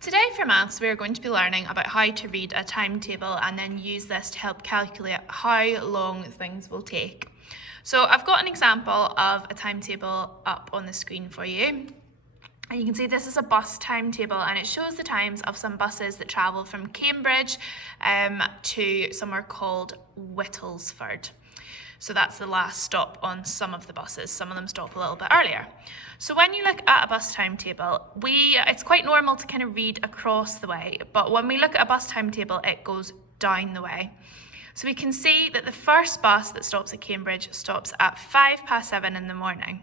Today for maths, we are going to be learning about how to read a timetable and then use this to help calculate how long things will take. So I've got an example of a timetable up on the screen for you. And you can see this is a bus timetable and it shows the times of some buses that travel from Cambridge to somewhere called Whittlesford. So that's the last stop on some of the buses. Some of them stop a little bit earlier. So when you look at a bus timetable, it's quite normal to kind of read across the way, but when we look at a bus timetable, it goes down the way. So we can see that the first bus that stops at Cambridge stops at 7:05 in the morning.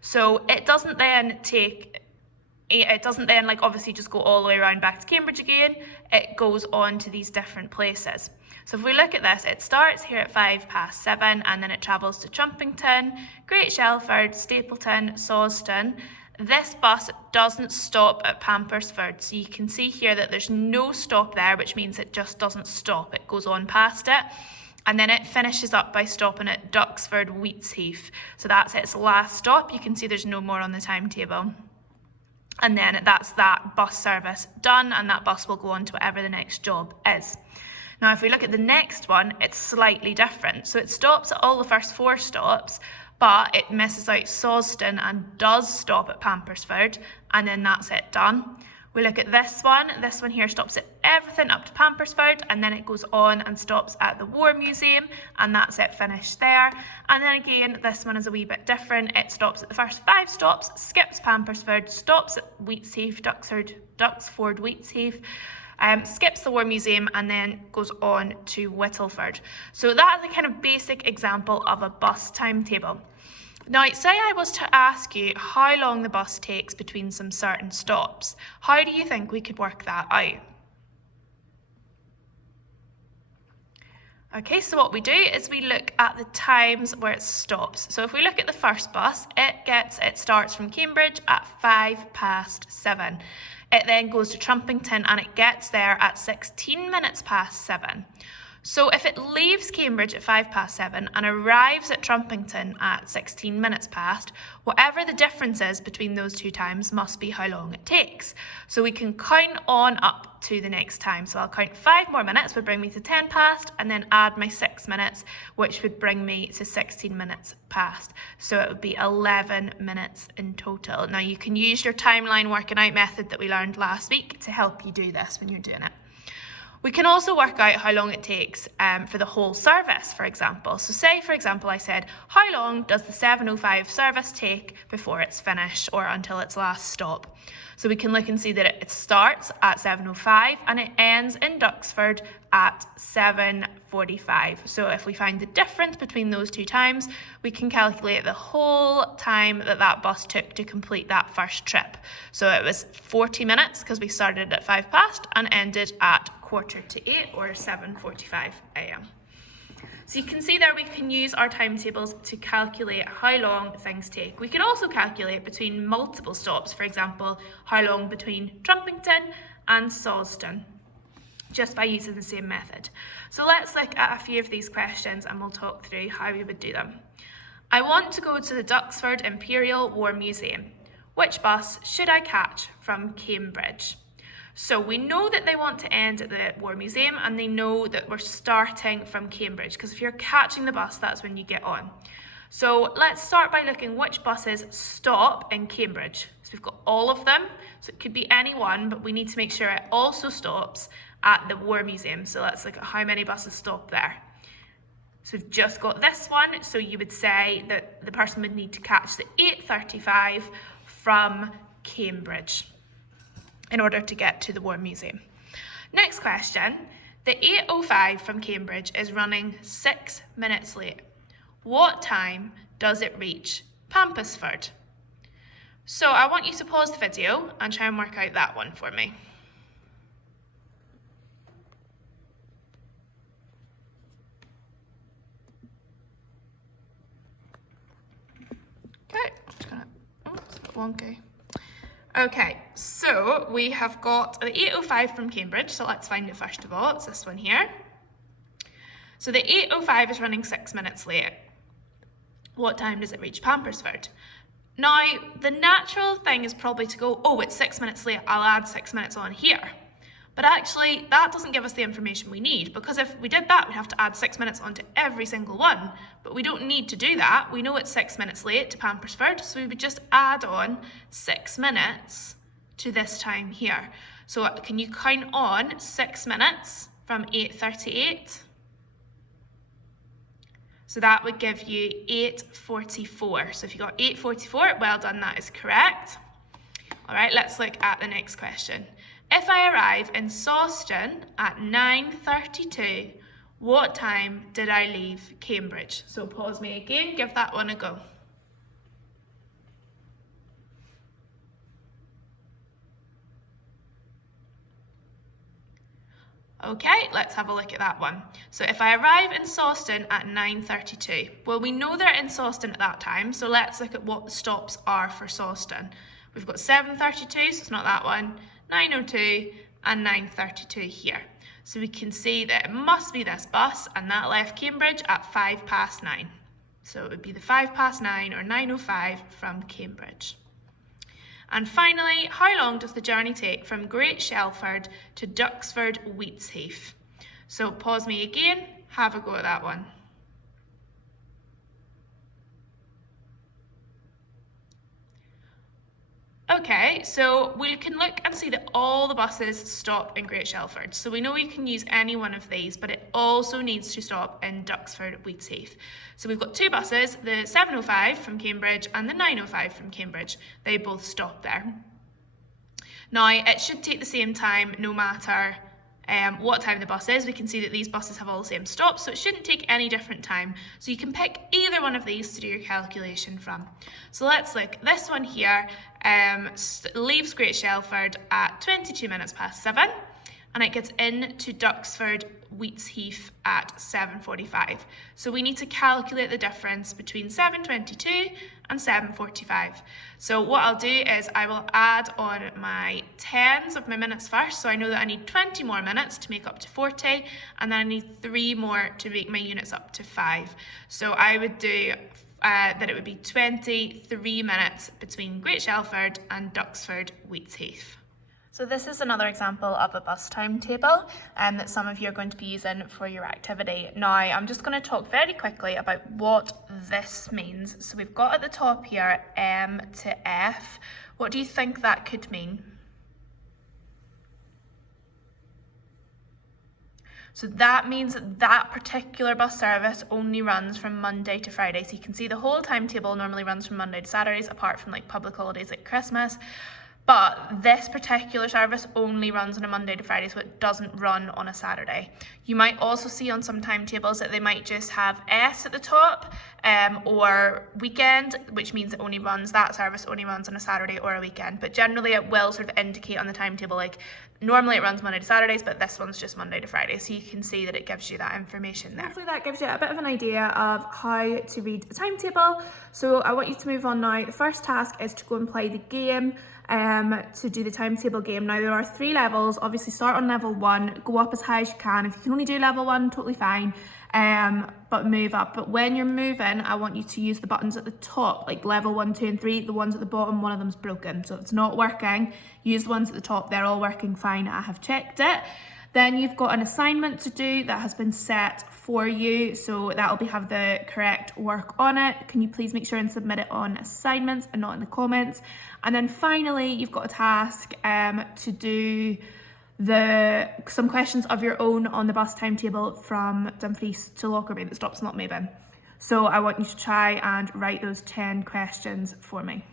So it doesn't then obviously just go all the way around back to Cambridge again. It goes on to these different places. So if we look at this, it starts here at 7:05 and then it travels to Trumpington, Great Shelford, Stapleton, Sawston. This bus doesn't stop at Pampersford. So you can see here that there's no stop there, which means it just doesn't stop. It goes on past it. And then it finishes up by stopping at Duxford, Wheatsheaf. So that's its last stop. You can see there's no more on the timetable. And then that's that bus service done, and that bus will go on to whatever the next job is. Now, if we look at the next one, it's slightly different. So it stops at all the first 4 stops, but it misses out Sawston and does stop at Pampersford, and then that's it done. We look at this one here stops at everything up to Pampersford, and then it goes on and stops at the War Museum, and that's it finished there. And then again, this one is a wee bit different. It stops at the first 5 stops, skips Pampersford, stops at Wheatsheaf, Duxford, Wheatsheaf, skips the War Museum, and then goes on to Whittlesford. So that's a kind of basic example of a bus timetable. Now, say I was to ask you how long the bus takes between some certain stops. How do you think we could work that out? Okay, so what we do is we look at the times where it stops. So if we look at the first bus, it starts from Cambridge at 7:05. It then goes to Trumpington and it gets there at 7:16. So if it leaves Cambridge at 7:05 and arrives at Trumpington at 7:16, whatever the difference is between those two times must be how long it takes. So we can count on up to the next time. So I'll count 5 more minutes, would bring me to 10 past, and then add my 6 minutes, which would bring me to 16 minutes past. So it would be 11 minutes in total. Now you can use your timeline working out method that we learned last week to help you do this when you're doing it. We can also work out how long it takes for the whole service, for example. So say, for example, I said, how long does the 7:05 service take before it's finished or until its last stop? So we can look and see that it starts at 7:05 and it ends in Duxford at 7:45. So if we find the difference between those two times, we can calculate the whole time that that bus took to complete that first trip. So it was 40 minutes because we started at 7:05 and ended at 7:45 or 7:45 a.m. So you can see there we can use our timetables to calculate how long things take. We can also calculate between multiple stops, for example, how long between Trumpington and Sawston, just by using the same method. So let's look at a few of these questions and we'll talk through how we would do them. I want to go to the Duxford Imperial War Museum. Which bus should I catch from Cambridge? So we know that they want to end at the War Museum and they know that we're starting from Cambridge, because if you're catching the bus, that's when you get on. So let's start by looking which buses stop in Cambridge. So we've got all of them, so it could be any one, but we need to make sure it also stops at the War Museum. So let's look at how many buses stop there. So we've just got this one, so you would say that the person would need to catch the 8:35 from Cambridge in order to get to the War Museum. Next question, the 8:05 from Cambridge is running 6 minutes late. What time does it reach Pampersford? So I want you to pause the video and try and work out that one for me. Okay, it's a bit wonky. Okay, so we have got the 8:05 from Cambridge, so let's find it first of all. It's this one here. So the 8:05 is running 6 minutes late. What time does it reach Pampersford? Now, the natural thing is probably to go, oh, it's 6 minutes late, I'll add 6 minutes on here. But actually, that doesn't give us the information we need, because if we did that, we'd have to add 6 minutes onto every single one. But we don't need to do that. We know it's 6 minutes late to Pampersford, so we would just add on 6 minutes to this time here. So can you count on 6 minutes from 8:38? So that would give you 8:44. So if you got 8:44, well done, that is correct. All right, let's look at the next question. If I arrive in Sawston at 9:32, what time did I leave Cambridge? So pause me again, give that one a go. Okay, let's have a look at that one. So if I arrive in Sawston at 9:32, well, we know they're in Sawston at that time, so let's look at what the stops are for Sawston. We've got 7:32, so it's not that one, 9:02 and 9:32 here. So we can see that it must be this bus, and that left Cambridge at 9:05. So it would be the 9:05 or 9:05 from Cambridge. And finally, how long does the journey take from Great Shelford to Duxford Wheatsheaf? So pause me again, have a go at that one. Okay, so we can look and see that all the buses stop in Great Shelford. So we know we can use any one of these, but it also needs to stop in Duxford Wheatsheaf. So we've got two buses, the 7:05 from Cambridge and the 9:05 from Cambridge. They both stop there. Now, it should take the same time no matter what time the bus is. We can see that these buses have all the same stops, so it shouldn't take any different time. So you can pick either one of these to do your calculation from. So let's look. This one here leaves Great Shelford at 22 minutes past 7, and it gets into Duxford Wheatsheaf at 7:45. So we need to calculate the difference between 7:22 and 7:45. So what I'll do is I will add on my tens of my minutes first. So I know that I need 20 more minutes to make up to 40, and then I need 3 more to make my units up to 5. So I would do that it would be 23 minutes between Great Shelford and Duxford Wheatsheaf. So this is another example of a bus timetable that some of you are going to be using for your activity. Now, I'm just going to talk very quickly about what this means. So we've got at the top here M to F. What do you think that could mean? So that means that particular bus service only runs from Monday to Friday. So you can see the whole timetable normally runs from Monday to Saturdays, apart from like public holidays like Christmas. But this particular service only runs on a Monday to Friday, so it doesn't run on a Saturday. You might also see on some timetables that they might just have S at the top, or weekend, which means that service only runs on a Saturday or a weekend. But generally it will sort of indicate on the timetable, like normally it runs Monday to Saturdays, but this one's just Monday to Friday. So you can see that it gives you that information there. Hopefully that gives you a bit of an idea of how to read a timetable. So I want you to move on now. The first task is to go and play the game. To do the timetable game. Now there are 3 levels. Obviously start on level 1, go up as high as you can. If you can only do level 1, totally fine, but move up. But when you're moving, I want you to use the buttons at the top, like level 1, 2 and 3. The ones at the bottom, one of them's broken, so if it's not working, use the ones at the top. They're all working fine. I have checked it. Then you've got an assignment to do that has been set for you, so that'll have the correct work on it. Can you please make sure and submit it on assignments and not in the comments? And then finally, you've got a task to do some questions of your own on the bus timetable from Dumfries to Lockerbie that stops not moving. So I want you to try and write those 10 questions for me.